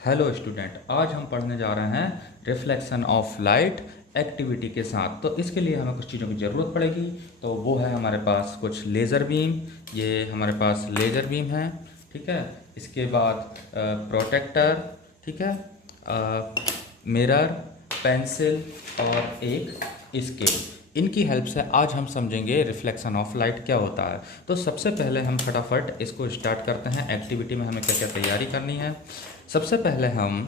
Hello student, आज हम पढ़ने जा रहे हैं रिफ्लेक्शन ऑफ लाइट एक्टिविटी के साथ। तो इसके लिए हमें कुछ चीज़ों की ज़रूरत पड़ेगी। तो वो है हमारे पास कुछ लेज़र बीम। ये हमारे पास लेज़र बीम है, ठीक है। इसके बाद प्रोटेक्टर, ठीक है, मिरर, पेंसिल और एक स्केल। इनकी हेल्प से आज हम समझेंगे रिफ्लेक्शन ऑफ लाइट क्या होता है। तो सबसे पहले हम फटाफट इसको स्टार्ट करते हैं। एक्टिविटी में हमें क्या क्या तैयारी करनी है। सबसे पहले हम,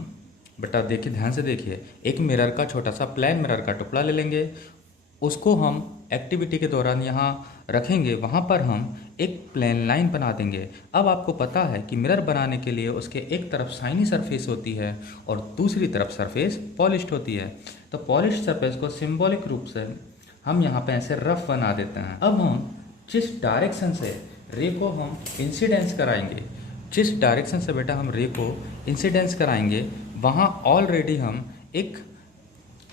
बेटा देखिए, ध्यान से देखिए, एक मिरर का छोटा सा प्लेन मिरर का टुकड़ा ले लेंगे। उसको हम एक्टिविटी के दौरान यहाँ रखेंगे, वहाँ पर हम एक प्लेन लाइन बना देंगे। अब आपको पता है कि मिरर बनाने के लिए उसके एक तरफ शाइनी सरफेस होती है और दूसरी तरफ सरफेस पॉलिश्ड होती है। तो पॉलिश्ड सरफेस को सिंबॉलिक रूप से हम यहाँ पे ऐसे रफ बना देते हैं। अब हम जिस डायरेक्शन से रे को हम इंसिडेंस कराएंगे, जिस डायरेक्शन से बेटा हम रे को इंसिडेंस कराएंगे, वहाँ ऑलरेडी हम एक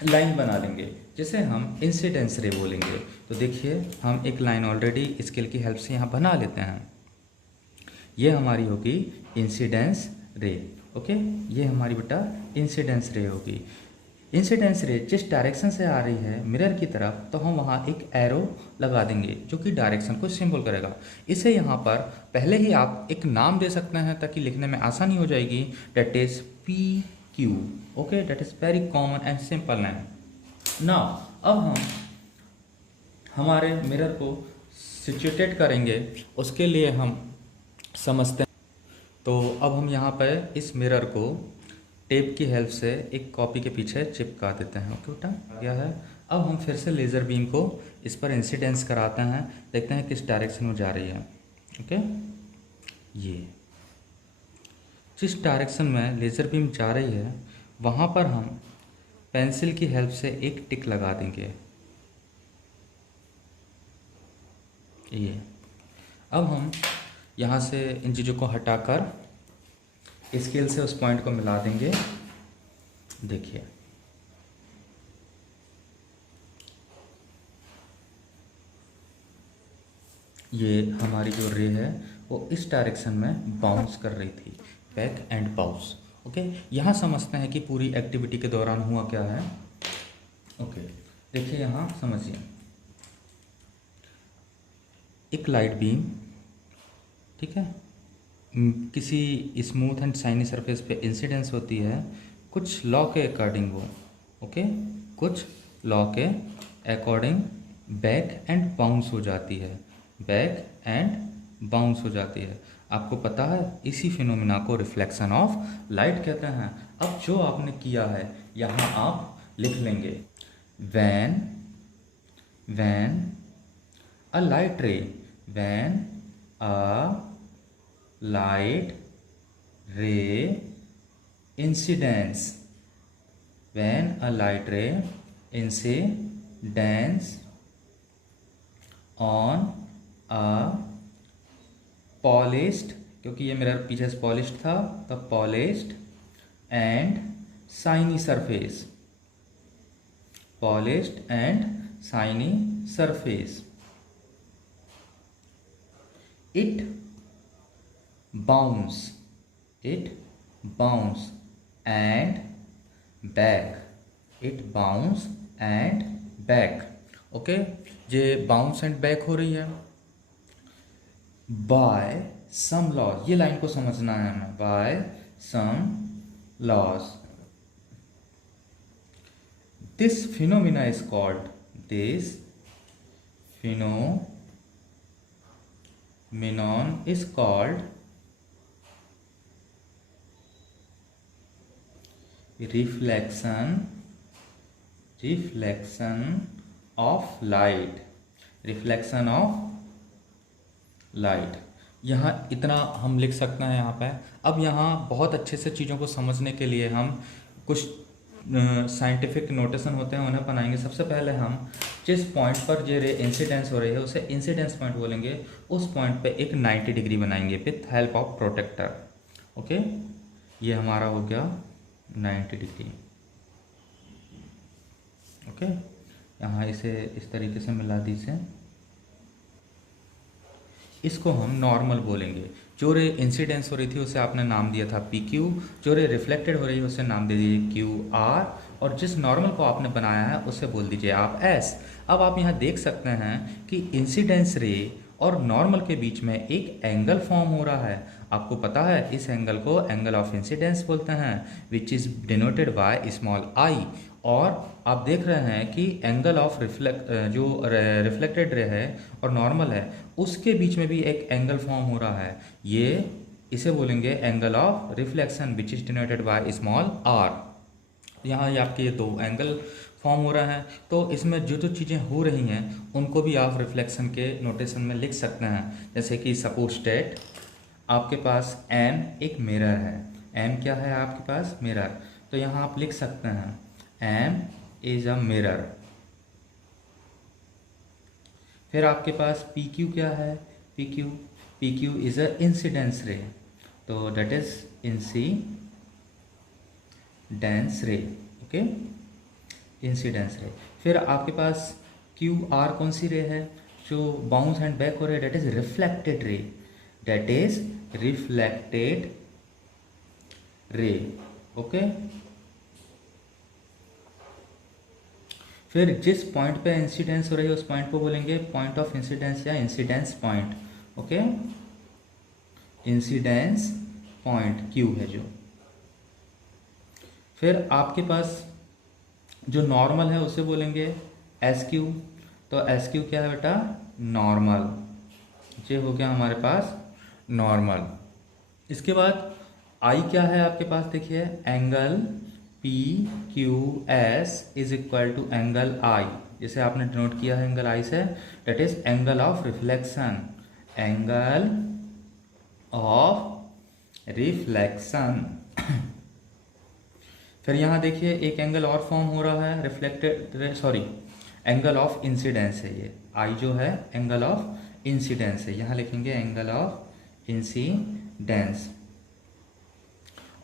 लाइन बना लेंगे जिसे हम इंसिडेंस रे बोलेंगे। तो देखिए, हम एक लाइन ऑलरेडी स्केल की हेल्प से यहाँ बना लेते हैं। ये हमारी होगी इंसिडेंस रे। ओके, ये हमारी बेटा इंसिडेंस रे होगी। इंसिडेंस रे जिस डायरेक्शन से आ रही है मिरर की तरफ, तो हम वहाँ एक एरो लगा देंगे जो कि डायरेक्शन को सिंबल करेगा। इसे यहाँ पर पहले ही आप एक नाम दे सकते हैं ताकि लिखने में आसानी हो जाएगी। That is P Q. Okay, that is very common and simple name. Now अब हम हमारे मिरर को सिचुएटेड करेंगे। उसके लिए हम समझते हैं। तो अब हम यहाँ पर इस मिरर को टेप की हेल्प से एक कॉपी के पीछे चिपका देते हैं। ओके बेटा, क्या है। अब हम फिर से लेज़र बीम को इस पर इंसिडेंस कराते हैं, देखते हैं किस डायरेक्शन में जा रही है। ओके, ये जिस डायरेक्शन में लेज़र बीम जा रही है वहाँ पर हम पेंसिल की हेल्प से एक टिक लगा देंगे। ये अब हम यहाँ से इन चीज़ों को हटाकर स्केल से उस पॉइंट को मिला देंगे। देखिए, ये हमारी जो रे है वो इस डायरेक्शन में बाउंस कर रही थी, बैक एंड बाउंस। ओके, यहाँ समझते हैं कि पूरी एक्टिविटी के दौरान हुआ क्या है। ओके, देखिए यहाँ समझिए, एक लाइट बीम, ठीक है, किसी स्मूथ एंड शाइनी सरफेस पे इंसिडेंस होती है कुछ लॉ के अकॉर्डिंग वो। ओके, कुछ लॉ के अकॉर्डिंग बैक एंड बाउंस हो जाती है, बैक एंड बाउंस हो जाती है। आपको पता है इसी फिनोमिना को रिफ्लेक्शन ऑफ लाइट कहते हैं। अब जो आपने किया है यहाँ आप लिख लेंगे, when when a light ray, when a light ray incidence, when a light ray incidence on a polished, क्योंकि ये मिरर पीछे से पॉलिश्ड था, तो polished and shiny surface, polished and shiny surface, it bounce, it bounce and back, it bounce and back। Okay, ये bounce and back हो रही है बाय सम लॉ। ये लाइन को समझना है हमें, by some laws. This phenomena is called, this phenomenon is called reflection of light, reflection of light। यहाँ इतना हम लिख सकते हैं यहाँ पे। अब यहाँ बहुत अच्छे से चीज़ों को समझने के लिए हम कुछ साइंटिफिक नोटेशन होते हैं उन्हें बनाएंगे। सबसे पहले हम जिस पॉइंट पर ये रे इंसिडेंस हो रही है उसे इंसिडेंस पॉइंट बोलेंगे। उस पॉइंट पे एक 90 डिग्री बनाएंगे with help of protractor. Okay, ये हमारा हो गया 90 डिग्री। ओके, यहाँ इसे इस तरीके से मिला दीजिए। इसको हम नॉर्मल बोलेंगे। जो रे इंसिडेंस हो रही थी उसे आपने नाम दिया था पी क्यू, जो रे रिफ्लेक्टेड हो रही है उसे नाम दे दीजिए क्यू आर, और जिस नॉर्मल को आपने बनाया है उसे बोल दीजिए आप एस। अब आप यहाँ देख सकते हैं कि इंसिडेंस रे और नॉर्मल के बीच में एक एंगल फॉर्म हो रहा है। आपको पता है इस एंगल को एंगल ऑफ इंसिडेंस बोलते हैं, which is denoted by small I. और आप देख रहे हैं कि एंगल ऑफ जो रिफ्लेक्टेड रे है और नॉर्मल है उसके बीच में भी एक एंगल फॉर्म हो रहा है, ये इसे बोलेंगे angle of reflection which is denoted by small R. यहाँ ये आपके ये दो एंगल फॉर्म हो रहा है, तो इसमें जो जो चीज़ें हो रही हैं उनको भी आप रिफ्लेक्शन के नोटेशन में लिख सकते हैं। जैसे कि सपोज स्टेट आपके पास एम एक मिरर है, एम क्या है आपके पास मिरर, तो यहाँ आप लिख सकते हैं एम इज अ मिरर। फिर आपके पास पी क्यू क्या है, P Q is a incidence ray, तो that is incidence ray, okay incidence ray. फिर आपके पास क्यू आर कौन सी रे है, जो बाउंस एंड बैक हो रहे, that is reflected ray, that is reflected ray, okay. फिर जिस पॉइंट पे इंसिडेंस हो रही है उस पॉइंट को बोलेंगे पॉइंट ऑफ इंसिडेंस या incidence point, okay incidence point Q है जो। फिर आपके पास जो नॉर्मल है उसे बोलेंगे एस क्यू, तो एस क्यू क्या है बेटा नॉर्मल, ये हो गया हमारे पास नॉर्मल। इसके बाद आई क्या है आपके पास, देखिए angle P Q S is equal to angle i, जिसे आपने डिनोट किया है एंगल आई से, that is angle of reflection, angle of reflection. फिर यहाँ देखिए एक एंगल और फॉर्म हो रहा है reflected, sorry angle of incidence है ये, आई जो है एंगल ऑफ इंसिडेंस है, यहाँ लिखेंगे एंगल ऑफ इंसिडेंस।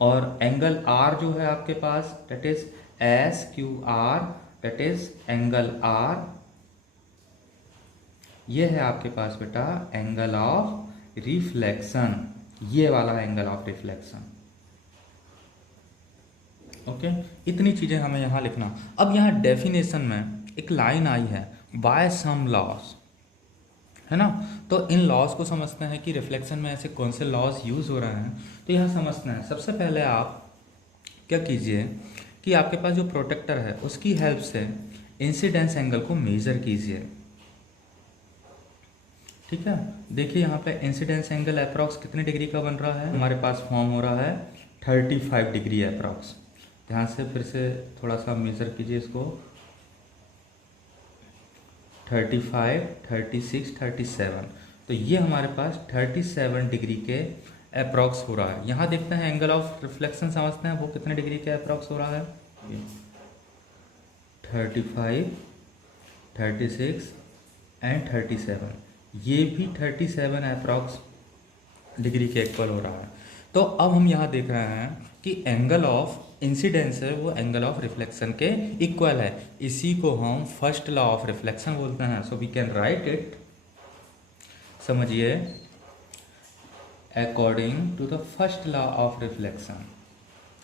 और एंगल आर जो है आपके पास that is S Q R, that is angle r, ये है आपके पास बेटा एंगल ऑफ रिफ्लेक्शन, ये वाला एंगल ऑफ रिफ्लेक्शन, ओके इतनी चीजें हमें यहाँ लिखना। अब यहाँ डेफिनेशन में एक लाइन आई है बाय सम लॉस, है ना, तो इन लॉज को समझते हैं कि रिफ्लेक्शन में ऐसे कौन से लॉज यूज़ हो रहे हैं, तो यहाँ समझना है। सबसे पहले आप क्या कीजिए कि आपके पास जो प्रोटेक्टर है उसकी हेल्प से इंसिडेंस एंगल को मेज़र कीजिए, ठीक है। देखिए यहाँ पे इंसिडेंस एंगल अप्रॉक्स कितने डिग्री का बन रहा है, हमारे पास फॉर्म हो रहा है 35 डिग्री अप्रॉक्स। ध्यान से फिर से थोड़ा सा मेज़र कीजिए इसको, 35, 36, 37, तो ये हमारे पास 37 डिग्री के अप्रॉक्स हो रहा है। यहाँ देखते हैं एंगल ऑफ रिफ्लेक्शन समझते हैं वो कितने डिग्री के अप्रॉक्स हो रहा है, 35, 36 एंड 37, ये भी 37 अप्रॉक्स डिग्री के इक्वल हो रहा है। तो अब हम यहाँ देख रहे हैं कि एंगल ऑफ इंसिडेंस है वो एंगल ऑफ रिफ्लेक्शन के इक्वल है, इसी को हम फर्स्ट लॉ ऑफ रिफ्लेक्शन बोलते हैं। So we can write it, समझिए, according to the first law of reflection,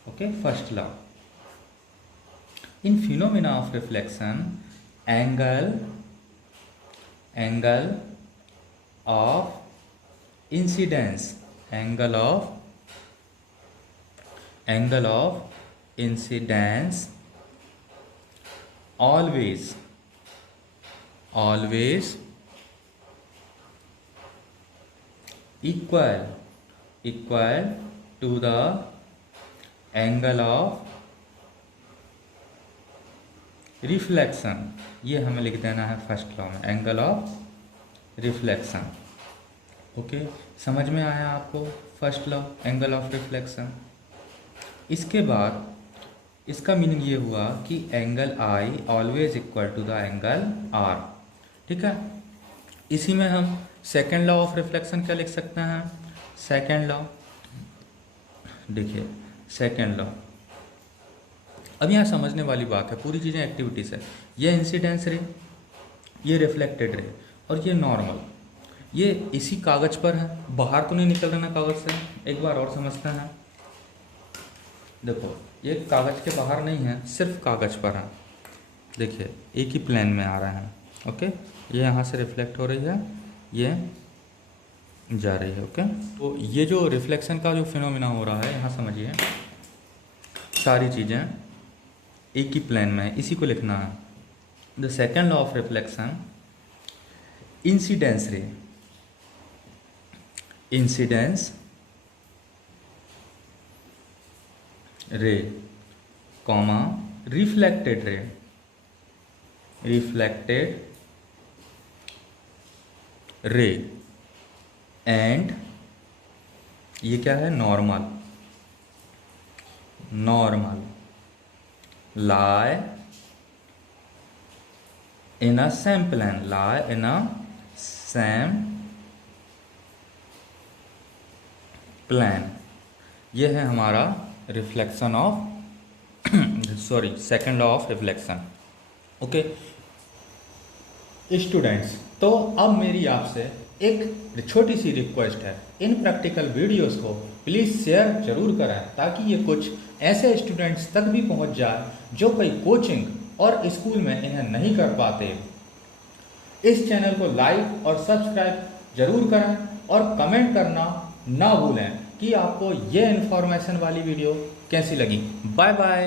okay first law. In phenomena of reflection angle of incidence, angle of incidence always equal to the angle of reflection, ये हमें लिख देना है first law में, angle of reflection, okay समझ में आया आपको first law angle of reflection. इसके बाद इसका मीनिंग ये हुआ कि angle I always equal to the angle R, ठीक है। इसी में हम सेकेंड लॉ ऑफ रिफ्लेक्शन क्या लिख सकते हैं, सेकेंड लॉ, देखिए सेकेंड लॉ। अब यहाँ समझने वाली बात है, पूरी चीज़ें एक्टिविटीज है, ये इंसिडेंस रे, ये रिफ्लेक्टेड रे और ये नॉर्मल, ये इसी कागज़ पर है, बाहर तो नहीं निकल रहा ना कागज़ से। एक बार और समझते हैं। देखो ये कागज़ के बाहर नहीं है, सिर्फ कागज़ पर है। देखिए एक ही प्लेन में आ रहा है। ओके, ये यहाँ से रिफ्लेक्ट हो रही है, ये जा रही है। ओके, तो ये जो रिफ्लेक्शन का जो फिनोमिना हो रहा है, यहाँ समझिए सारी चीज़ें एक ही प्लेन में है, इसी को लिखना है। The second law of reflection, incidence रे, इंसिडेंस रे comma reflected ray, reflected ray and ये क्या है, normal, normal lie in a same plane, lie in a same plane। ये है हमारा reflection of sorry second law of reflection. Okay students, तो अब मेरी आपसे एक छोटी सी रिक्वेस्ट है, इन प्रैक्टिकल वीडियोस को प्लीज़ शेयर जरूर करें ताकि ये कुछ ऐसे स्टूडेंट्स तक भी पहुंच जाए जो कोई कोचिंग और स्कूल में इन्हें नहीं कर पाते। इस चैनल को लाइक और सब्सक्राइब जरूर करें और कमेंट करना ना भूलें कि आपको ये इन्फॉर्मेशन वाली वीडियो कैसी लगी। Bye bye.